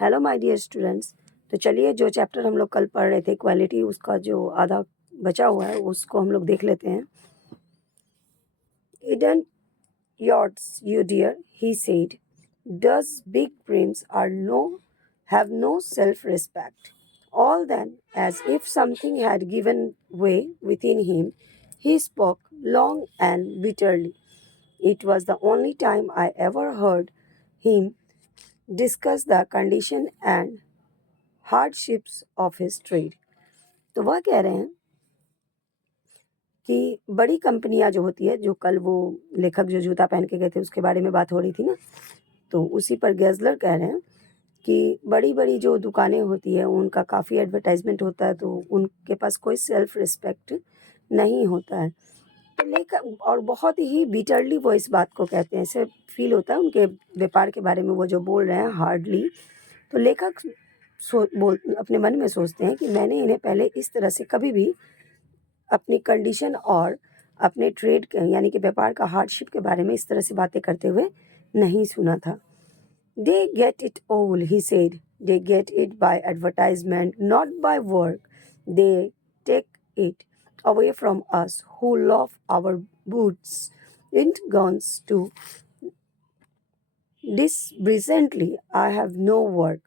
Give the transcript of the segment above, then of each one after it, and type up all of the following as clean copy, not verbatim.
Hello my dear students. तो चलिए जो चैप्टर हम लोग कल पढ़ रहे थे क्वालिटी, उसका जो आधा बचा हुआ है उसको हम लोग देख लेते हैं। Eden yachts you dear, he said. Does big dreams are have no self-respect? All then, as if something had given way within him, he spoke long and bitterly. It was the only time I ever heard him discuss the condition and hardships of his trade. तो वह कह रहे हैं कि बड़ी कंपनियां जो होती है, जो कल वो लेखक जो जूता पहन के गए थे उसके बारे में बात हो रही थी ना, तो उसी पर गेज़लर कह रहे हैं कि बड़ी बड़ी जो दुकानें होती है उनका काफ़ी एडवर्टाइजमेंट होता है, तो उनके पास कोई सेल्फ रिस्पेक्ट नहीं होता है। तो लेखक और बहुत ही बिटरली वो इस बात को कहते हैं, ऐसे फील होता है उनके व्यापार के बारे में वो जो बोल रहे हैं हार्डली। तो लेखक अपने मन में सोचते हैं कि मैंने इन्हें पहले इस तरह से कभी भी अपनी कंडीशन और अपने ट्रेड के यानी कि व्यापार का हार्डशिप के बारे में इस तरह से बातें करते हुए नहीं सुना था। They get it all, he said, they get it by advertisement, not by work. They take it away from us who love our boots in guns to this recently I have no work.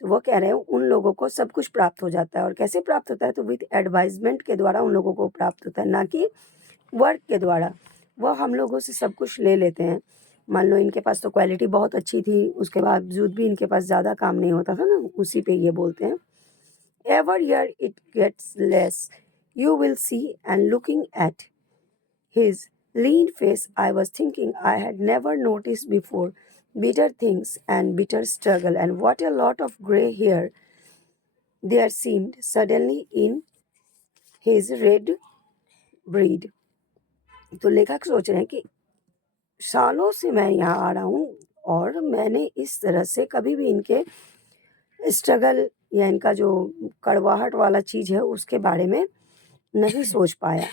तो वो कह रहे हैं उन लोगों को सब कुछ प्राप्त हो जाता है, और कैसे प्राप्त होता है, तो विद एडवाइजमेंट के द्वारा उन लोगों को प्राप्त होता है, ना कि वर्क के द्वारा। वो हम लोगों से सब कुछ ले लेते हैं। मान लो इनके पास तो क्वालिटी बहुत अच्छी थी, उसके बावजूद भी इनके पास ज़्यादा काम नहीं होता था ना, उसी पे ये बोलते हैं। Ever year it gets less, you will see. And looking at his lean face, I was thinking I had never noticed before bitter things and bitter struggle, and what a lot of gray hair there seemed suddenly in his red breed. तो लेखक सोच रहे हैं कि सालों से मैं यहाँ आ रहा हूँ और मैंने इस तरह से कभी भी इनके स्ट्रगल या इनका जो कड़वाहट वाला चीज़ है उसके बारे में नहीं सोच पाया।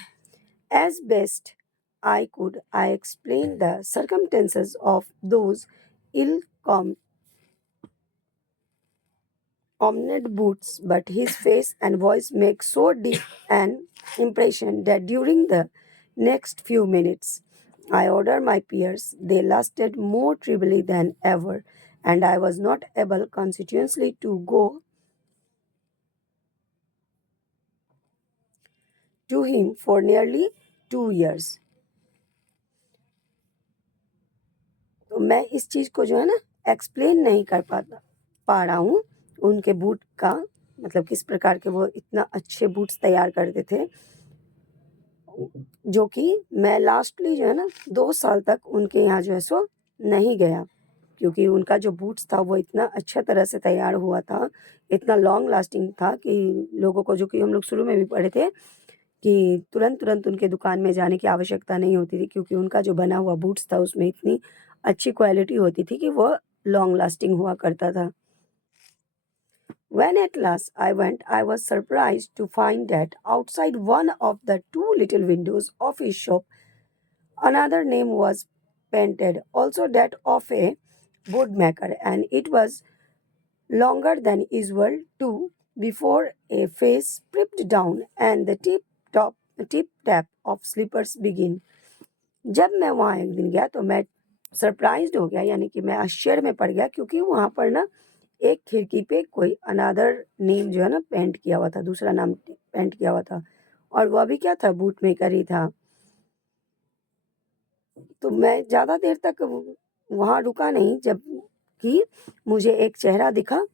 As best I could, I explained the circumstances of those ill-omened boots, but his face and voice make so deep an impression that during the next few minutes, I ordered my peers. They lasted more trebly than ever, and I was not able consequently to go to him for nearly 2 years. तो मैं इस चीज़ को जो है ना explain नहीं कर पा रहा हूँ उनके बूट का, मतलब किस प्रकार के वो इतना अच्छे बूट्स तैयार करते थे, जो कि मैं लास्टली जो है ना 2 साल तक उनके यहाँ जो है सो नहीं गया, क्योंकि उनका जो बूट्स था वो इतना अच्छा तरह से तैयार हुआ था, इतना लॉन्ग लास्टिंग था कि लोगों को, जो कि हम लोग शुरू में भी पढ़े थे, कि तुरंत उनके दुकान में जाने की आवश्यकता नहीं होती थी, क्योंकि उनका जो बना हुआ बूट्स था उसमें इतनी अच्छी क्वालिटी होती थी कि वो लॉन्ग लास्टिंग हुआ करता था। When at last I went, I was surprised to find that outside one of the 2 little windows of his shop, another name was painted, also that of a woodmaker, and it was longer than usual too, before a face pripped down and the tip tap of slippers begin. जब मैं वहाँ एक दिन गया तो मैं surprised हो गया, यानी कि मैं आश्चर्य में पड़ गया, क्योंकि वहाँ पर ना एक खिड़की पे कोई अनादर नेम जो है ना पेंट किया हुआ था, दूसरा नाम पेंट किया हुआ था, और वह भी क्या था, बूट मेकर ही था। तो मैं ज़्यादा देर तक वहाँ रुका नहीं, जब कि मुझे एक चेहरा दिखा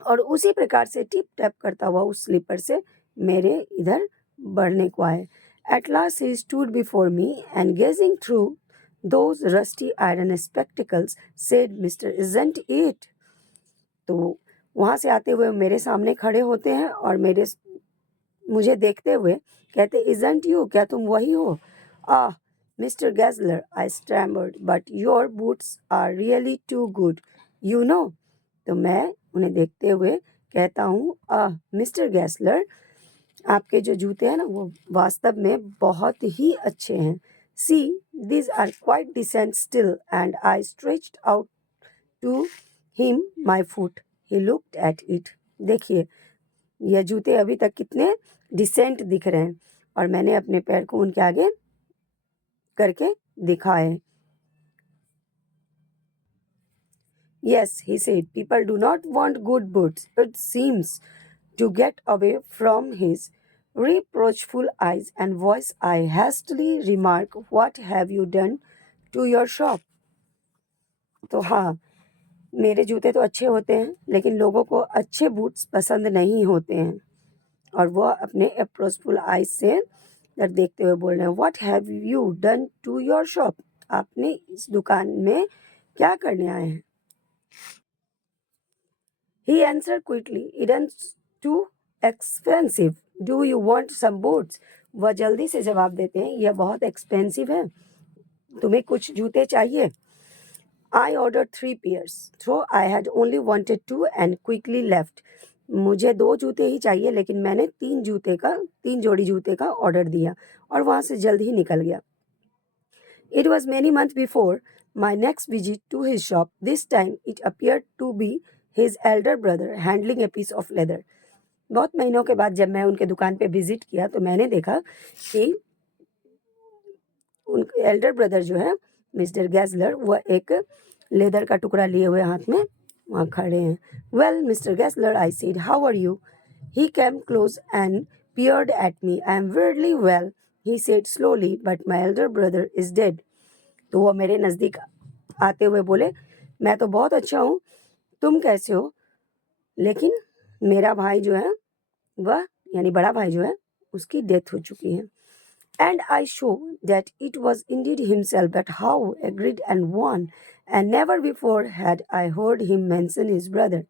और उसी प्रकार से टिप टैप करता हुआ उस स्लीपर से मेरे इधर बढ़ने को आए। At last he stood before me and gazing through those rusty iron spectacles said, Mr. Isn't it? तो वहाँ से आते हुए मेरे सामने खड़े होते हैं और मुझे देखते हुए कहते, Isn't you? क्या तुम वही हो? Ah, Mr. Gessler, I stammered, but your boots are really too good, you know. तो मैं उन्हें देखते हुए कहता हूँ, मिस्टर गैसलर, आपके जो जूते हैं ना वो वास्तव में बहुत ही अच्छे हैं। सी, these are quite decent still, and I stretched out to him my foot. He looked at it. देखिए, ये जूते अभी तक कितने डिसेंट दिख रहे हैं और मैंने अपने पैर को उनके आगे करके दिखाए. Yes, he said, people do not want good boots. It seems to get away from his reproachful eyes and voice. I hastily remarked, what have you done to your shop? तो हाँ, मेरे जूते तो अच्छे होते हैं लेकिन लोगों को अच्छे बूट्स पसंद नहीं होते हैं. और वह अपने अप्रोचफुल आइज से देखते हुए बोल रहे हैं, what have you done to your shop? आपने इस दुकान में क्या करने आए हैं? He answered quickly, it's too expensive. Do you want some boots? वह जल्दी से जवाब देते हैं, यह बहुत एक्सपेंसिव है, तुम्हें कुछ जूते चाहिए? I ordered 3 pairs, though I had only wanted 2 and quickly left. मुझे 2 जूते ही चाहिए लेकिन मैंने 3 जोड़ी जूते का ऑर्डर दिया और वहाँ से जल्द ही निकल गया. It was many months before my next visit to his shop. This time it appeared to be his elder brother handling a piece of leather. बहुत महीनों के बाद जब मैं उनके दुकान पे विजिट किया तो मैंने देखा कि उनके एल्डर ब्रदर जो है मिस्टर गैसलर, वह एक लेदर का टुकड़ा लिए हुए हाथ में वहाँ खड़े हैं. Well mister Gassler, I said, how are you? He came close and peered at me. I am weirdly well, he said slowly, but my elder brother is dead. तो वो मेरे नज़दीक आते हुए बोले, मैं तो बहुत अच्छा हूँ, तुम कैसे हो? लेकिन मेरा भाई जो है वह यानी बड़ा भाई जो है उसकी डेथ हो चुकी है. And I show that it was indeed himself, but how agreed and wan, and never before had I heard him mention his brother.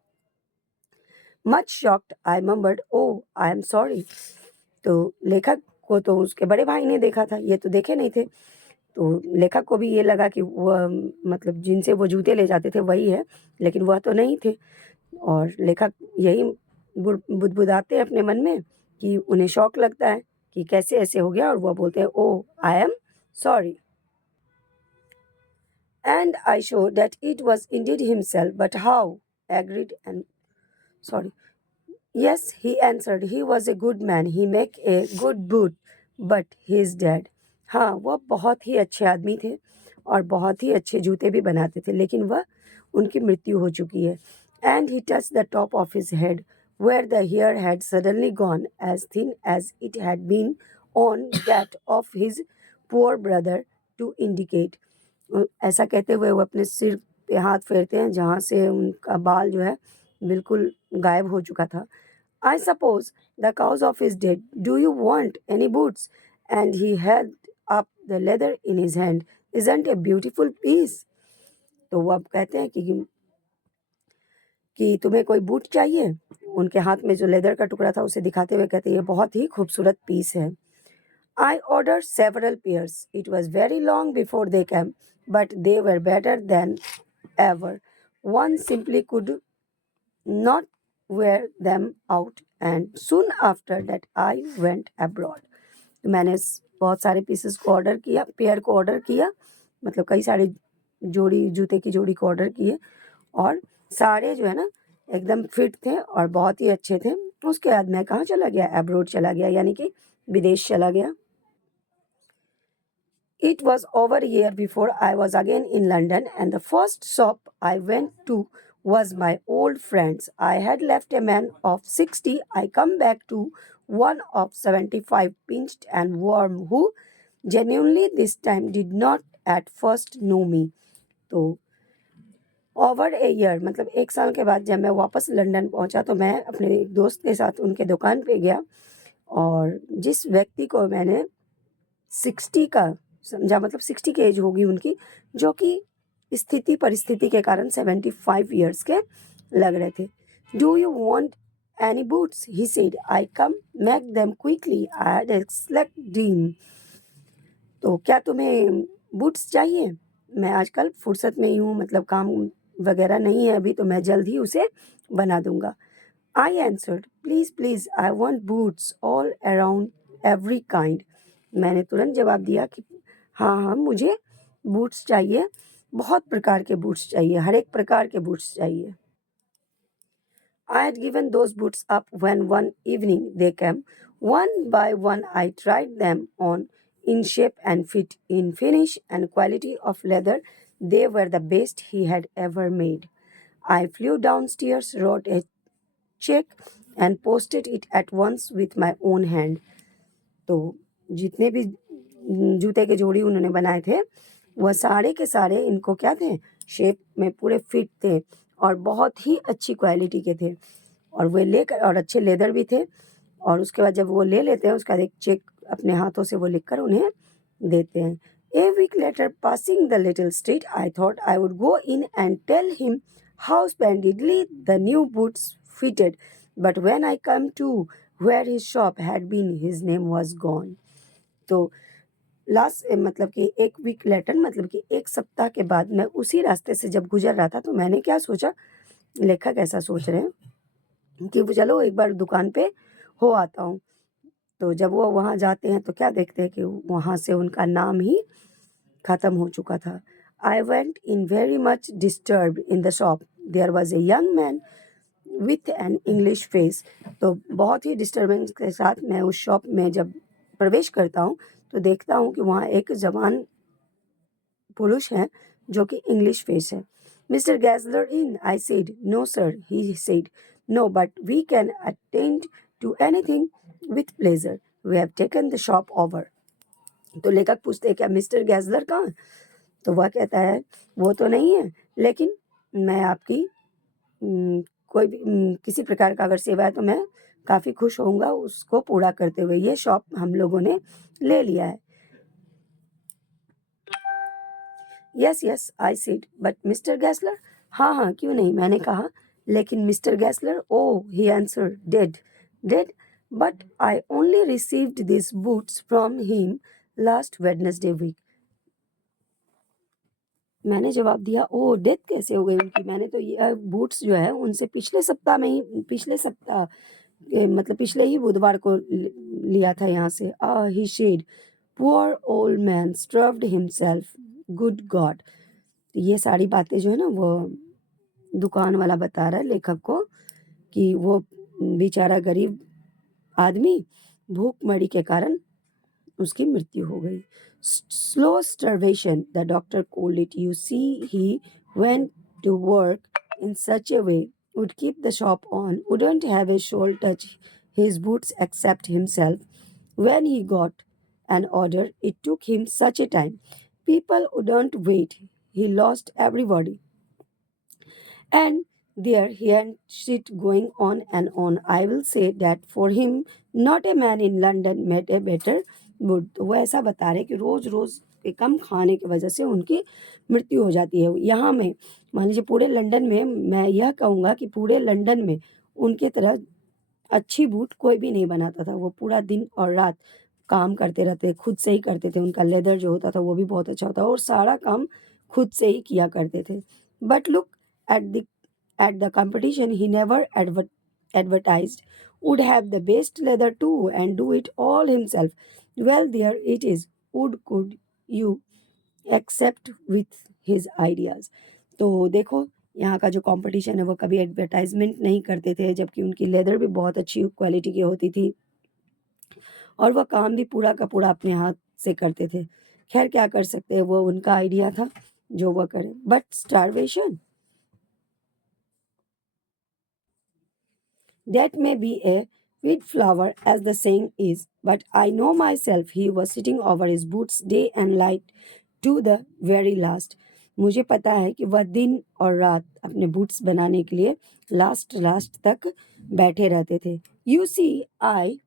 Much shocked, I murmured, oh, I am sorry. तो लेखक को तो उसके बड़े भाई ने देखा था, ये तो देखे नहीं थे. तो लेखक को भी ये लगा कि वह मतलब जिनसे वो जूते ले जाते थे वही है, लेकिन वह तो नहीं थे. और लेखक यही बुदबुदाते अपने मन में कि उन्हें शौक लगता है कि कैसे ऐसे हो गया, और वह बोलते हैं, oh I am sorry. And I show that it was indeed himself, but how agreed and sorry. Yes, he answered, he was a good man, he make a good boot, but he is dead. हाँ, वह बहुत ही अच्छे आदमी थे और बहुत ही अच्छे जूते भी बनाते थे, लेकिन वह उनकी मृत्यु हो चुकी है. And he touched the top of his head, where the hair had suddenly gone as thin as it had been on that of his poor brother, to indicate. ऐसा कहते हुए वो अपने सिर पे हाथ फेरते हैं जहाँ से उनका बाल जो है बिल्कुल गायब हो चुका था. I suppose the cause of his death. Do you want any boots? And he held up the leather in his hand. Isn't a beautiful piece? तो वो अब कहते हैं कि तुम्हें कोई बूट चाहिए? उनके हाथ में जो लेदर का टुकड़ा था उसे दिखाते हुए कहते, ये बहुत ही खूबसूरत पीस है. I ordered several pairs. It was very long before they came, but they were better than ever. One simply could not wear them out, and soon after that I went abroad. तो मैंने बहुत सारे pieces को order किया, pair को order किया, मतलब कई सारे जोड़ी जूते की जोड़ी को ऑर्डर किए, और सारे जो है ना एकदम फिट थे और बहुत ही अच्छे थे. उसके बाद मैं कहाँ चला गया? अब्रोड चला गया, यानी कि विदेश चला गया. It was over a year before I was again in London, and the first shop I went to was my old friend's. I had left a man of 60. I come back to one of 75, pinched and warm, who genuinely this time did not at first know me. तो over a year मतलब 1 साल के बाद जब मैं वापस London पहुंचा तो मैं अपने एक दोस्त के साथ उनके दुकान पे गया, और जिस व्यक्ति को मैंने 60 का समझा, मतलब 60 की एज होगी उनकी, जो कि स्थिति परिस्थिति के कारण 75 ईयर्स के लग रहे थे. Do you want any boots? He said, I come make them quickly, I had a select dream. तो क्या तुम्हें बूट्स चाहिए? मैं आजकल फुर्सत में ही हूँ, मतलब काम वगैरह नहीं है अभी, तो मैं जल्द ही उसे बना दूंगा. I answered, please please, I want boots all around every kind. मैंने तुरंत जवाब दिया कि हाँ हाँ, मुझे बूट्स चाहिए, बहुत प्रकार के बूट्स चाहिए, हर एक प्रकार के बूट्स चाहिए. I had given those boots up when one evening they came. One by one, I tried them on in shape and fit, in finish and quality of leather. They were the best he had ever made. I flew downstairs, wrote a check, and posted it at once with my own hand. तो जितने भी जूते के जोड़ी उन्होंने बनाए थे वह सारे के सारे इनको क्या थे, शेप में पूरे फिट थे और बहुत ही अच्छी क्वालिटी के थे, और वे लेकर, और अच्छे लेदर भी थे। और उसके बाद जब वो ले लेते हैं उसका एक चेक अपने हाथों से वो लिखकर उन्हें देते हैं। A week later, passing the little street, I thought I would go in and tell him how splendidly the new boots fitted. But when I come to where his shop had been, his name was gone. तो last मतलब कि एक week later, मतलब कि एक सप्ताह के बाद मैं उसी रास्ते से जब गुजर रहा था तो मैंने क्या सोचा, लेखक ऐसा सोच रहे हैं कि वो चलो एक बार दुकान पे हो आता हूँ। तो जब वो वहाँ जाते हैं तो क्या देखते हैं कि वहाँ से उनका नाम ही ख़त्म हो चुका था। I went in very much disturb in the shop, there was a young man with an English face. तो बहुत ही डिस्टर्बेंस के साथ मैं उस शॉप में जब प्रवेश करता हूँ तो देखता हूँ कि वहाँ एक जवान पुरुष है जो कि इंग्लिश फेस है। Mister Gassler in, I said. No sir, he said. No, but we can attend to anything with pleasure, we have taken the shop over. तो लेखक पूछते हैं क्या मिस्टर गैसलर कहाँ? तो वह कहता है वो तो नहीं है, लेकिन मैं आपकी कोई भी किसी प्रकार का अगर सेवा है तो मैं काफ़ी खुश होऊंगा उसको पूरा करते हुए। ये शॉप हम लोगों ने ले लिया है। Yes yes, I said. But mister Gessler, हाँ हाँ क्यों नहीं, मैंने कहा। लेकिन mister Gessler, oh he answer, dead. Dead? But I only received this boots from him last Wednesday week. मैंने जवाब दिया, ओह डेथ कैसे हो गई उनकी? मैंने तो ये बूट्स जो है उनसे पिछले सप्ताह में ही, पिछले सप्ताह मतलब पिछले ही बुधवार को लिया था यहाँ से। He said, poor old man starved himself, good God. ये सारी बातें जो है ना वो दुकान वाला बता रहा है लेखक को कि वो बेचारा गरीब आदमी भूखमरी के कारण उसकी मृत्यु हो गई। Slow starvation, the doctor called it. You see, he went to work in such a way, would keep the shop on, wouldn't have a soul touch his boots except himself. When he got an order, it took him such a time. People wouldn't wait. He lost everybody. And there he had shit going on and on. I will say that for him, not a man in London made a better wood. तो वो ऐसा बता रहे कि रोज रोज के कम खाने की वजह से उनकी मृत्यु हो जाती है। यहाँ में मान लीजिए पूरे लंदन में, मैं यह कहूँगा कि पूरे लंदन में उनके तरह अच्छी बूट कोई भी नहीं बनाता था। वो पूरा दिन और रात काम करते रहते, खुद से ही करते थे। उनका लेदर जो होता था वो भी बहुत अच्छा होता और सारा काम खुद से ही किया करते थे। But look at the at the competition, he never advertised, would have the best leather too and do it all himself. Well, there it is. Would could you accept with his ideas? तो देखो यहाँ का जो competition है वो कभी advertisement नहीं करते थे, जबकि उनकी लेदर भी बहुत अच्छी क्वालिटी की होती थी और वह काम भी पूरा का पूरा अपने हाथ से करते थे। खैर क्या कर सकते हैं, वो उनका आइडिया था जो वह करे। But starvation, that may be a wheat flour, as the saying is, but I know myself he was sitting over his boots day and night to the very last. मुझे पता है कि वह दिन और रात अपने बूट्स बनाने के लिए लास्ट तक बैठे रहते थे। You see, I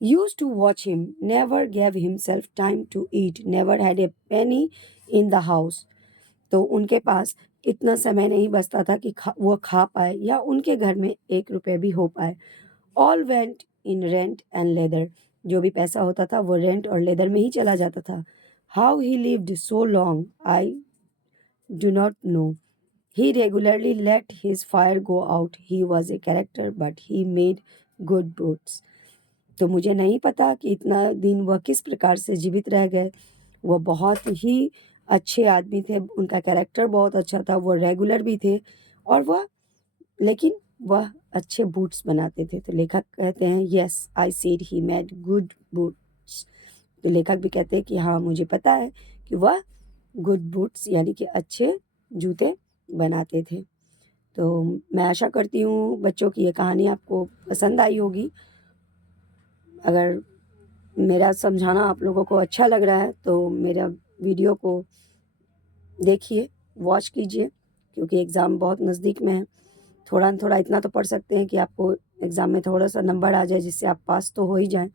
used to watch him, never gave himself time to eat, never had a penny in the house. तो उनके पास इतना समय नहीं बचता था कि वो खा पाए या उनके घर में 1 रुपये भी हो पाए। All went in rent and leather, जो भी पैसा होता था वो रेंट और लेदर में ही चला जाता था। How he lived so long I do not know. He regularly late his fire go out. He was a character but he made good boots. तो मुझे नहीं पता कि इतना दिन वह किस प्रकार से जीवित रह गए। वो बहुत ही अच्छे आदमी थे, उनका कैरेक्टर बहुत अच्छा था, वो रेगुलर भी थे और वह, लेकिन वह अच्छे बूट्स बनाते थे। तो लेखक कहते हैं yes I said he made good boots. तो लेखक भी कहते हैं कि हाँ, मुझे पता है कि वह गुड बूट्स यानी कि अच्छे जूते बनाते थे। तो मैं आशा करती हूँ बच्चों की ये कहानी आपको पसंद आई होगी। अगर मेरा समझाना आप लोगों को अच्छा लग रहा है तो मेरा वीडियो को देखिए, वॉच कीजिए, क्योंकि एग्ज़ाम बहुत नज़दीक में है। थोड़ा न थोड़ा इतना तो पढ़ सकते हैं कि आपको एग्ज़ाम में थोड़ा-सा नंबर आ जाए, जिससे आप पास तो हो ही जाएँ।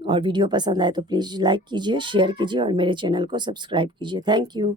और वीडियो पसंद आए तो प्लीज़ लाइक कीजिए, शेयर कीजिए और मेरे चैनल को सब्सक्राइब कीजिए। Thank you.